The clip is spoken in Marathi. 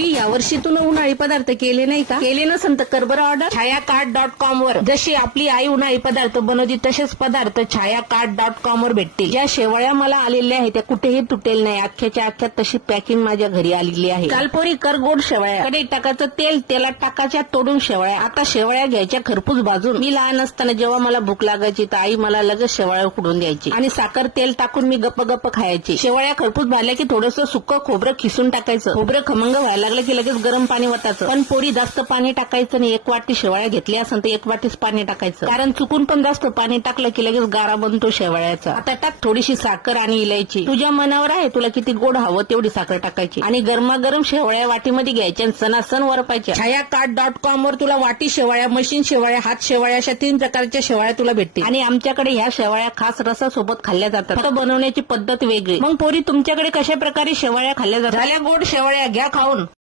पोरी यावर्षी तू उन्हाळी पदार्थ केले नाही का? केले नसेल तर कर बरं order Chhaya card dot com वर. जशी आपली आई उन्हाळी पदार्थ बनवती तसेच पदार्थ छाया कार्ड डॉट कॉम वर भेटतील. ज्या शेवळ्या मला आलेल्या आहेत त्या कुठेही तुटेल नाही. अख्ख्याच्या अख्ख्या तशी पॅकिंग माझ्या घरी आलेली आहे. कालपोरी कर गोड शेवळ्या. कडे टाकायचं तेल तेलात टाकायच्या तोडून शेवळ्या. आता शेवळ्या घ्यायच्या खरपूस भाजून. मी लहान असताना जेव्हा मला भूक लागायची तर आई मला लगेच शेवळ्या उकडून द्यायची. आणि साखर तेल टाकून मी गप्प गप्प खायची. शेवळ्या खरपूस भाजल्या की थोडंसं सुक्क खोबरं खिसून टाकायचं. खोबरं खमंग व्हायला लागलं की लगेच गरम पाणी वतायचं. पण पोरी जास्त पाणी टाकायचं नाही. एक वाटी शेवाळ्या घेतल्या असेल तर एक वाटीच पाणी टाकायचं. कारण चुकून पण जास्त पाणी टाकलं की लगेच गारा बनतो शेवाळ्याचा. आता टाक थोडीशी साखर आणि इलायची. तुझ्या मनावर आहे तुला किती गोड हवं तेवढी साखर टाकायची. आणि गरमागरम शेवाळ्या वाटीमध्ये घ्यायच्या आणि सणासण वरपायच्या. छाया कार्ड डॉट कॉम वर तुला वाटी शेवाळ्या मशीन शेवाळ्या हात शेवाळ्या अशा तीन प्रकारच्या शेवाळ्या तुला भेटतील. आणि आमच्याकडे ह्या शेवाळ्या खास रसासोबत खाल्ल्या जातात. बनवण्याची पद्धत वेगळी. मग पोरी तुमच्याकडे कशा प्रकारे शेवाळ्या खाल्ल्या जातात? झाल्या गोड शेवाळ्या. घ्या खाऊन.